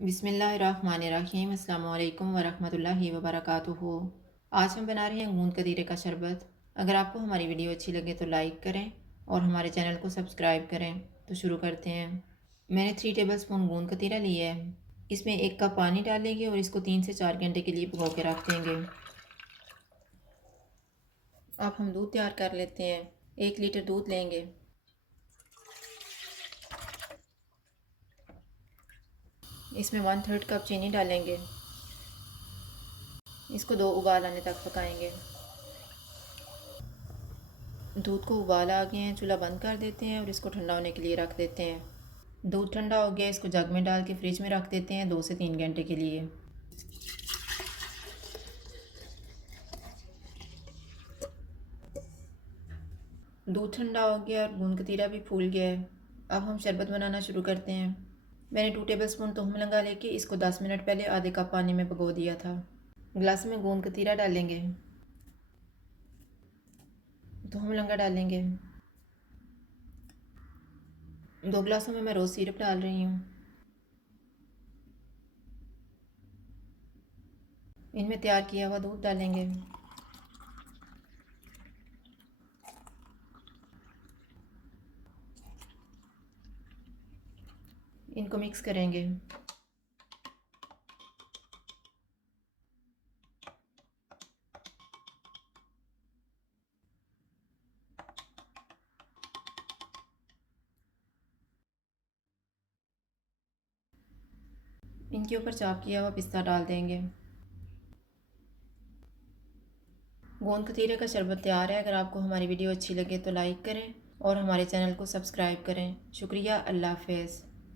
बिस्मिल्लाहिर्रहमानिर्रहीम अस्सलामु अलैकुम वरहमतुल्लाहि वबरकातुहू। आज हम बना रहे हैं गूंद कतीरे का शरबत। अगर आपको हमारी वीडियो अच्छी लगे तो लाइक करें और हमारे चैनल को सब्सक्राइब करें। तो शुरू करते हैं। मैंने 3 टेबल स्पून गूंद कतीरा लिया है। इसमें 1 कप पानी डालेंगे और इसको 3 से 4 घंटे के लिए भिगो के रख देंगे। अब हम दूध तैयार कर लेते हैं। 1 लीटर दूध लेंगे। इसमें 1/3 कप चीनी डालेंगे। इसको 2 उबाल आने तक पकाएंगे। दूध को उबाल आ गए हैं, चूल्हा बंद कर देते हैं और इसको ठंडा होने के लिए रख देते हैं। दूध ठंडा हो गया, इसको जग में डाल के फ्रिज में रख देते हैं 2 से 3 घंटे के लिए। दूध ठंडा हो गया और गूंद कतीरा भी फूल गया है। अब हम शरबत बनाना शुरू करते हैं। मैंने 2 टेबल स्पून तुहम लंगा लेके इसको 10 मिनट पहले आधे कप पानी में भिगो दिया था। गिलास में गूंद कतीरा डालेंगे, तुहम लंगा डालेंगे। 2 गिलासों में मैं रोज़ सिरप डाल रही हूँ। इनमें तैयार किया हुआ दूध डालेंगे। इनको मिक्स करेंगे। इनके ऊपर चॉप किया हुआ पिस्ता डाल देंगे। गोंद कतीरे का शरबत तैयार है। अगर आपको हमारी वीडियो अच्छी लगे तो लाइक करें और हमारे चैनल को सब्सक्राइब करें। शुक्रिया। अल्लाह हाफ़िज़।